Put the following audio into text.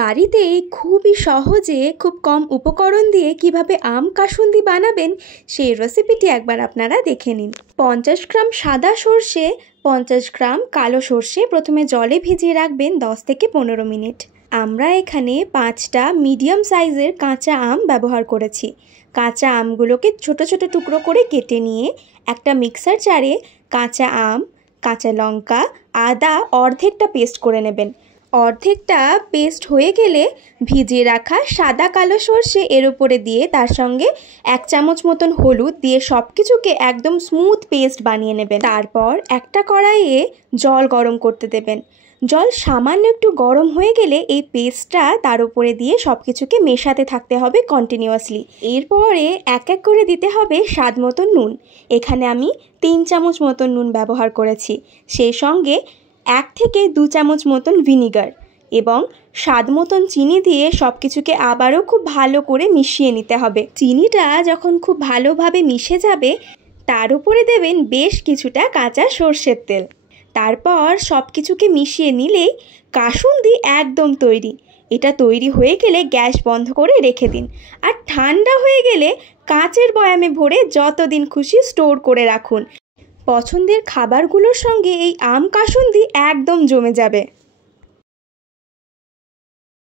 বাড়িতে খুবই সহজে খুব কম উপকরণ দিয়ে কিভাবে আম কাসুন্দি বানাবেন সেই রেসিপিটি একবার আপনারা দেখে নিন। 50 গ্রাম সাদা সর্ষে, 50 গ্রাম কালো সর্ষে প্রথমে জলে ভিজিয়ে রাখবেন 10 থেকে 15 মিনিট। আমরা এখানে 5টা মিডিয়াম সাইজের কাঁচা আম ব্যবহার করেছি। কাঁচা আমগুলোকে ছোট ছোট টুকরো করে কেটে নিয়ে একটা মিক্সার জারে কাঁচা আম, কাঁচা লঙ্কা, আদা অর্ধেকটা পেস্ট করে নেবেন। অর্ধেকটা পেস্ট হয়ে গেলে ভিজিয়ে রাখা সাদা কালো সর্ষে এর উপরে দিয়ে তার সঙ্গে 1 চামচ মতন হলুদ দিয়ে সব কিছুকে একদম স্মুথ পেস্ট বানিয়ে নেবেন। তারপর একটা কড়াইয়ে জল গরম করতে দেবেন। জল সামান্য একটু গরম হয়ে গেলে এই পেস্টটা তার উপরে দিয়ে সব কিছুকে মেশাতে থাকতে হবে কন্টিনিউয়াসলি। এরপরে এক এক করে দিতে হবে স্বাদ মতন নুন। এখানে আমি 3 চামচ মতন নুন ব্যবহার করেছি। সেই সঙ্গে 1 থেকে 2 চামচ মতন ভিনিগার এবং স্বাদ মতন চিনি দিয়ে সব কিছুকে আবারও খুব ভালো করে মিশিয়ে নিতে হবে। চিনিটা যখন খুব ভালোভাবে মিশে যাবে তার উপরে দেবেন বেশ কিছুটা কাঁচা সর্ষের তেল। তারপর সব কিছুকে মিশিয়ে নিলেই কাসুন্দি একদম তৈরি। এটা তৈরি হয়ে গেলে গ্যাস বন্ধ করে রেখে দিন, আর ঠান্ডা হয়ে গেলে কাঁচের বয়ামে ভরে যতদিন খুশি স্টোর করে রাখুন। পছন্দের খাবারগুলোর সঙ্গে এই আম কাসুন্দি একদম জমে যাবে।